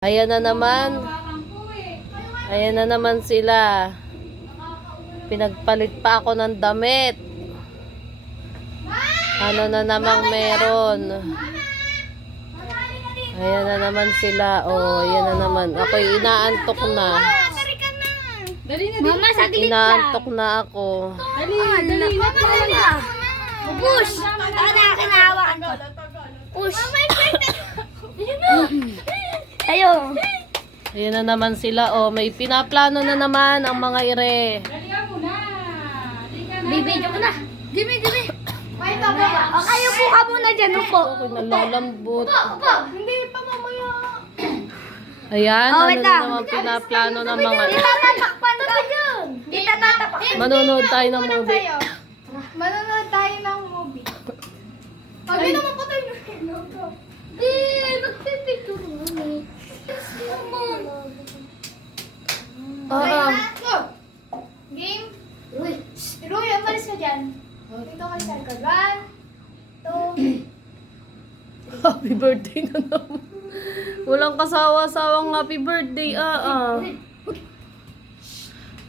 Ayan na naman. Ayan na naman sila. Pinagpalit pa ako ng damit. Ano na namang meron. Ayan na naman sila. Oh, ayan na naman. Ako'y inaantok na. Mama, saglit lang. Inaantok na ako. Dali na. Push. Nakakinawa ko. Push. Tayo. Ayan na naman sila. Oh, may pinaplano na naman ang mga ire. Bibidyo ko na. Dimi. O, kayo po ka muna dyan. Upo. Ako'y nalalambot. Upo. Hindi pa mamaya. Ayan, Oh, ano wait na lang. naman pinaplano ng mga ire. Itatatakpan ka dyan. Itatatakpan. Manonood tayo ng movie. Manonood tayo ng movie. Hindi naman pa tayo nanonood. Di, magpipicture kami. Oo. Go! Game? Roy, umalis ka dyan. Dito ka sa likod. 1, 2, Happy birthday na naman. Walang kasawa-sawang happy birthday.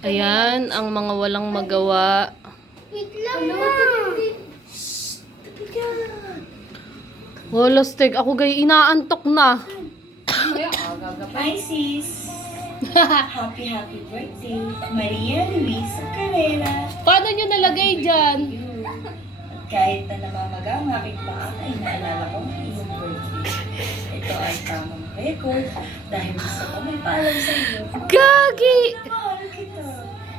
Ayan, ang mga walang magawa. Wait lang na. Wala steak. Ako gay inaantok na. Pisces. Happy birthday, Maria Luisa Carrera. Paano nyo nalagay dyan? You. At kahit na namamaga ang aking paa, ay naalala ko ang iyong birthday. Ito ay tamang record dahil gusto ko may paalam sa iyo. Gagi! Mahal kita.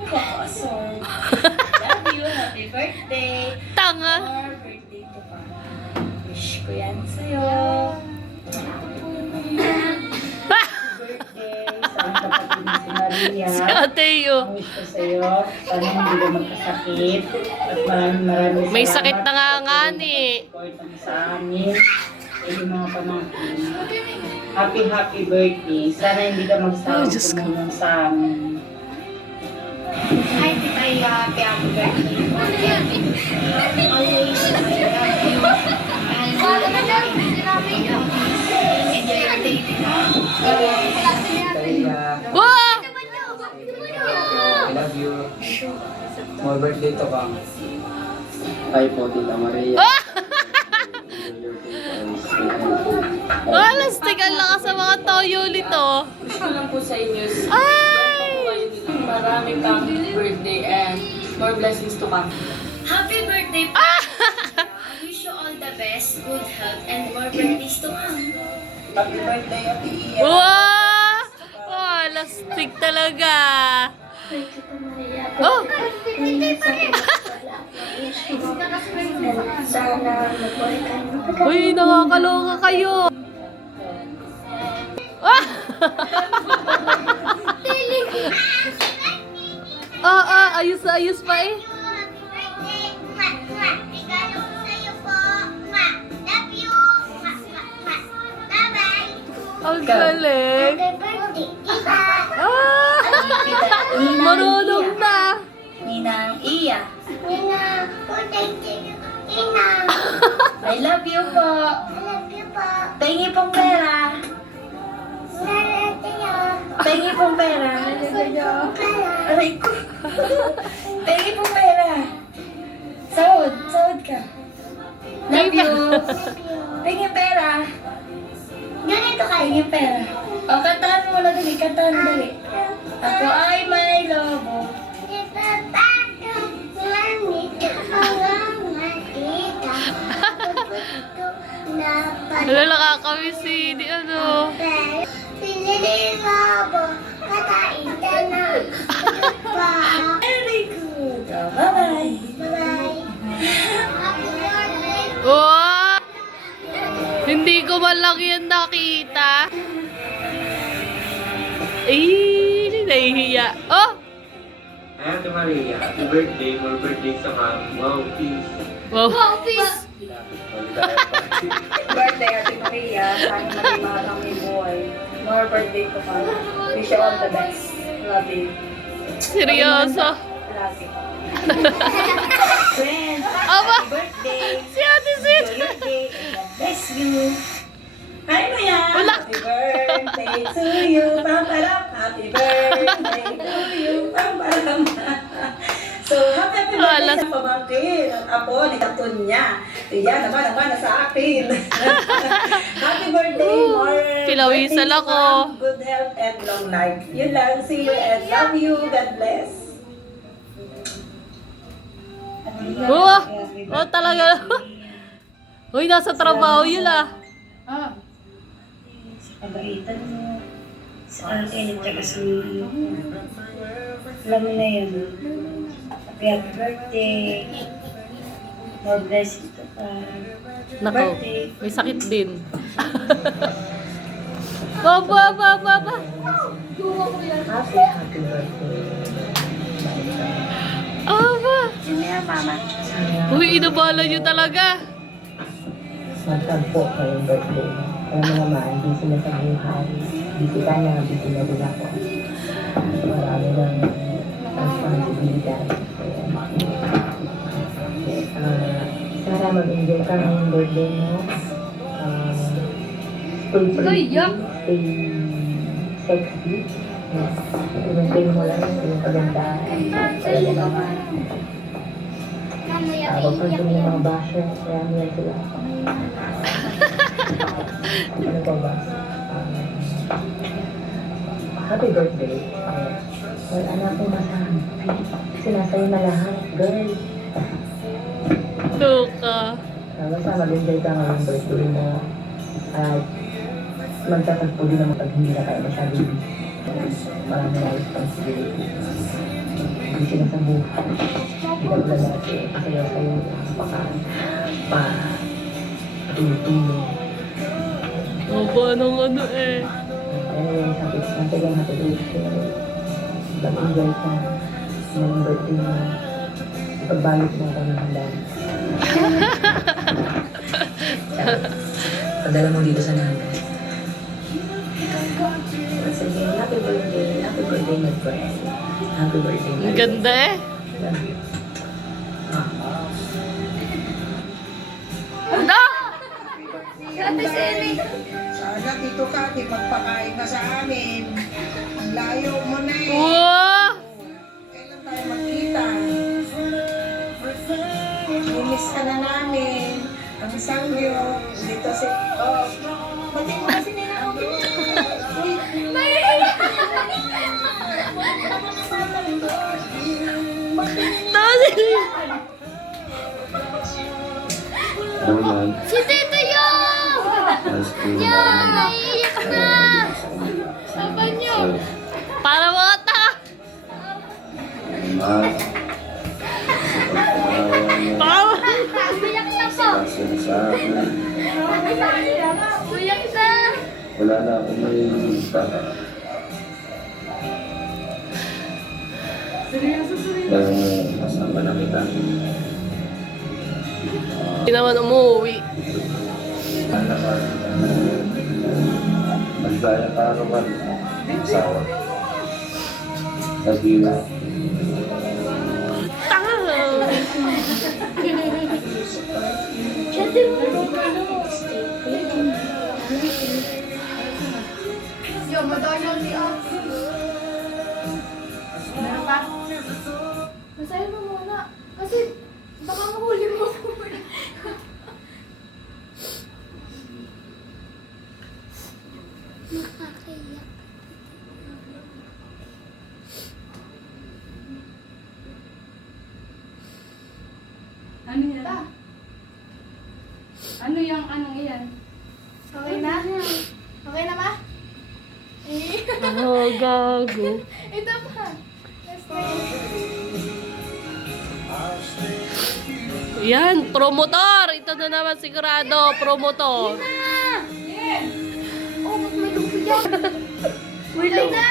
Kakasor. Love you. Happy birthday. Tanga! More birthday to pa. Wish ko yan sa'yo. Birthday sa mga kapatid ni si Maria. Si Ate Yu. Ang wish ko sa'yo, sana hindi ka magkasakit. At maraming May salamat sakit na nga ni. support mo sa amin. Sa inyong mga pamangkin. Happy birthday. Sana hindi ka magsawang Oh, Diyos ko. tumulong sa amin. Hi, Tita Iya. Happy birthday. Always, I love you. Enjoy your day, Tita. Wow! I love you. More birthday to Kang. Hi po, Tita Maria. Wala steak. Ang lakas sa mga toyo nito. Gusto lang po sa inyo. Ay! Marami pang birthday and more blessings to come. Happy birthday, po. I wish you all the best, good health, and more birthdays to come. Happy birthday, Ate Iya. Wow! Wala steak talaga. Oh! Sana mabuhay ka. Uy, nakakaloka kayo. Ah! Ayos na ayos pa eh. Ang galing. Ah! Marunong na. Ninang Iya. I love you po. Pengi pong pera. Pengi pong pera. Aray ko. Pengi pong pera. Sahod ka. Love you. Pengi pera. Ganito kayo. Pengi pera. O, kantahan mo na dali. Kantahan mo dali. Ako ay may lobo. Ano, nakakamiss si di ano. Very good. O, bye-bye. Wow! Hindi ko man lang yan nakita. Eh, nahihiya. Oh! Hi, Ate Maria. Happy birthday. More birthday sa Kang. Wow, peace. Wow. Birthday, Ate Maria. Sana maging mga kami buhay. More birthday ko pa. Wish you all the best. Love you. Seryoso. Love you. Friends, Aba! happy birthday. Si Ate Sid. Enjoy your day and God bless you. Hi, Maya! Happy birthday to you! Pamparam! Happy birthday to you! Pamparam! So, happy birthday sa pamangkin at apo ni Katunya. Yan naman nasa akin. Happy birthday, Mark! Pilawisan Birthday, ako. Ma'am. Good health and long life. Yun lang. See you and love you. God bless. Oh, talaga. Uy, nasa trabaho yun ah. Sa kabaitan mo, sa akin, at saka sa mga ko. Alam mo na yun. Happy birthday. More blessings to ka. Nako, may sakit din. Baba. Happy birthday. Aba. Sino yan, mama? Uy, inabala niyo talaga. Magtagpo kayong birthday. Alam mo naman, busy na sa buhay. Busy ka na, busy na din ako. Marami ng responsibilidad. Sana mag-enjoy ka ng birthday mo. Stay pretty, stay sexy. I-maintain mo lang yung kagandahan. Alam mo naman, Mamaya huwag kang iiyak tingin yan. ng mga basher. Kaya mo yan sila. Ano ba ba? Happy birthday. Well, anak ko masabi. Sinasayo na lahat, girl. Tuka. Basta mag-enjoy ka ngayong birthday mo. At magtatagpo din naman pag hindi na kayo masyado busy. Marami na responsibility. Busy na sa buhay. Hindi ka wala natin. Sayo-sayo. Tulong-tulong. Aba, anong ano eh. Anyway, happy birthday. Mag-enjoy ka ng birthday mo. Ipagbayot mo kami hanggang. Padala mo dito sa nanay. Once again, happy birthday, my friend. Happy birthday, my Ang ganda eh. Love you. Ano? Ate Sally. Sana dito ka, di magpakain ka sa amin. Ang layo mo na eh. Wow! Kailan tayo magkita? Miss ka na namin. Ang sangyo. Dito si... Oh, pati mo kasi nila ako. Naman, Si Tito Yung! mas Yung! Naiiyak na! Saban niyo! Para mga ta! Mas, Para! Uyak na po! sinasabi, Uyak na! wala na akong may kasama na kita. Hindi naman umuwi. Sana ka, magdaya ka naman, asawa. Nagila. Tanga! Yo, madaya ni Ate. Meron pa? Masahin mo muna. Kasi baka mahuli mo muna. Nakakaiyak. Ano yan? Ano yung anong iyan? Okay na? Okay na ba? Eh, Oh, gago. ito pa. Let's try. Yan, promotor! Ito na naman sigurado, promotor. Oh, ba't may lupo dyan? Wala na.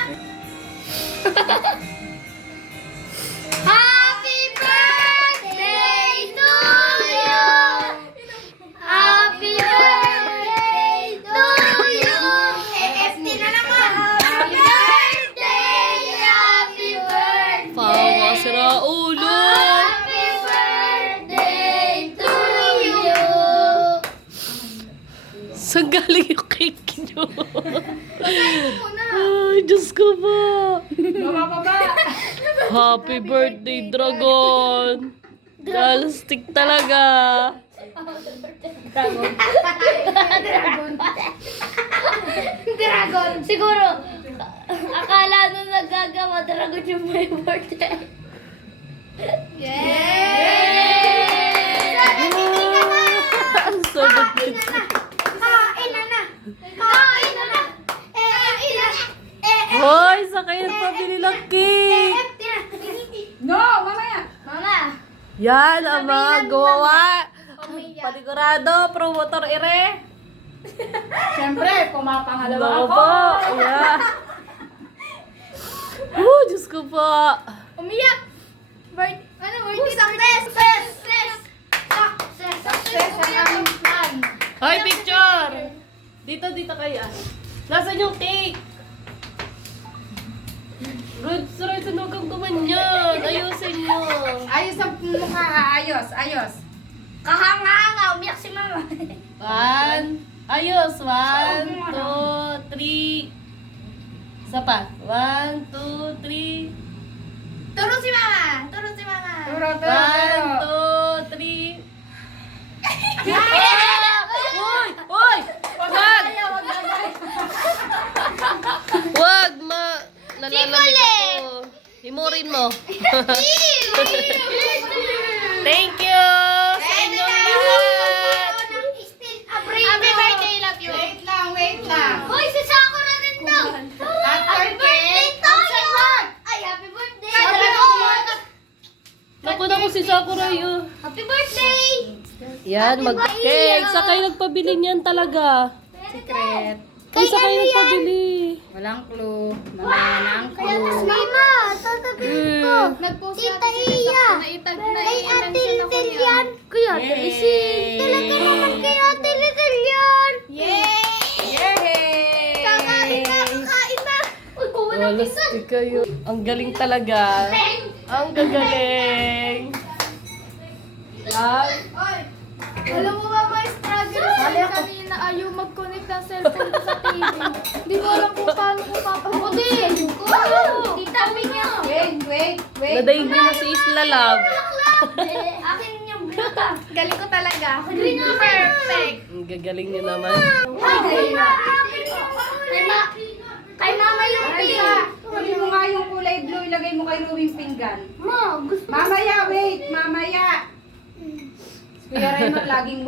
Happy birthday to you! Happy birthday to you! FT na naman! Happy birthday! Happy birthday! Pawa sira ulo. Happy birthday to you! Saan galing yung cake? nyo. Ay, Diyos ko po. Happy birthday, Dragon. Galastik talaga. Dragon. Siguro, akala nung nagagawa, dragon yung may birthday. Yay! Ang sagot nito. Kain na na! Kain na na! Hoy, sa kayo pabili ng cake. No, mamaya. Mama! Yan, ang mga gawa. Umiyak. Panigurado, promotor ere. Siyempre, pumapangalawa Baka ako. po. Yeah. Diyos ko po. Umiyak! Ano, birthday? Success! Success ang aming plan. Hoy, picture. Dito kayo. Nasaan yung cake? Rod, saray sa nugang kuman yan. Ayusin nyo. Ayos ang mukha, ayos. Kahanga-hanga! Umiyak si mama. Ayos. 1, 2, 3. Isa pa. 1, 2, 3. Turo si mama! Turo si mama! 1, 2, 3. Hoy! Wag! Nalalamig ako. Himurin mo. Thank you! Sa inyong lahat! Happy birthday, love you! Wait lang. Hoy, si Sakura rin daw! Happy birthday tayo! Ay, happy birthday! Naku si Sakura yun. Happy birthday! Yan, mag-cake. Sa kayo nagpabili niyan talaga. Secret. Ay, sa kayo nagpabili. Walang clue. Mamaya na ang clue. Mama, sasabihin ko. Nag-post Tita Iya. Kay Ate Litel yan. Kuya, Ate Isin. Talaga naman kay Ate Litel yan. Yay! Yay! Kakain na. Uy, kuha ng pisan. kayo. Ang galing talaga. Ang gagaling. Yan. Alam mo ba, may struggle sa kanina ayaw mag-connect ng cellphone ko sa TV. Hindi ko alam kung paano ko papahutin. Tita, niyo. Wait. Nadaig na si Isla Love. Akin yung bruta. Galing ko talaga. Green na perfect. Ang gagaling niyo naman. Kay mama yung pink. Sabi mo nga yung kulay blue, ilagay mo kay Ruwing pinggan. Ma, gusto Mamaya, wait. Mamaya. Kuya Raymond, laging